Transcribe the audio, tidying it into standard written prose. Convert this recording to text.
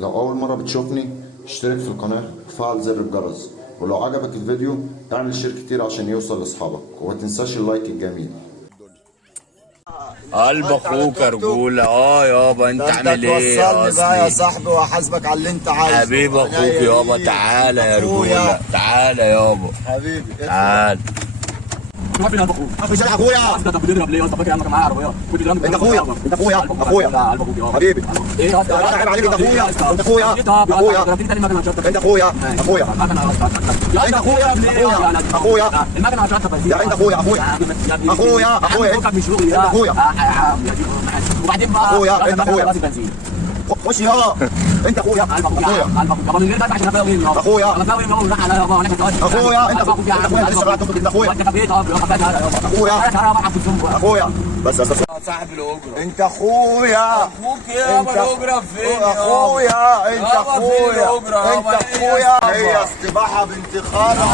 لو اول مره بتشوفني اشترك في القناه وفعل زر الجرس، ولو عجبك الفيديو اعمل شير كتير عشان يوصل لاصحابك، وما تنساش اللايك الجميل. قلب اخوك يا رجوله. يابا انت عامل ايه؟ توصلني بقى يا صاحبي واحاسبك على اللي انت عايزه. حبيب اخوك يابا، تعالى يا رجوله، تعالى يابا حبيبي تعالى. ما فينا اخوك اخويا اخويا انت بتضرب ليه؟ انت فاكر انك معايا عربيه؟ كنت جنبك انت اخويا انت اخويا اخويا حبيبي. ايه يا اسطى؟ عيب عليك، انت اخويا انت اخويا اخويا انت اخويا اخويا انت اخويا اخويا المكنه هتشطب بنزين يا انت اخويا اخويا فكك من شغلي ده اخويا وبعدين بقى اخويا انت اخويا بنزين خش يا انت اخويا اخويا يابا من غير ده عشان افاوي يابا اخويا انا فاوي يابا راح على يابا وانا كنت اخويا انت اخويا لسه راح تاخد اخويا انت كفيت يابا اخويا اخويا بس صاحب الاجره انت اخويا اخوك يابا، الاجره فين اخويا انت يابا؟ فين اخويا الأجرة انت يابا؟ اخويا هي السباحه بنت خالة.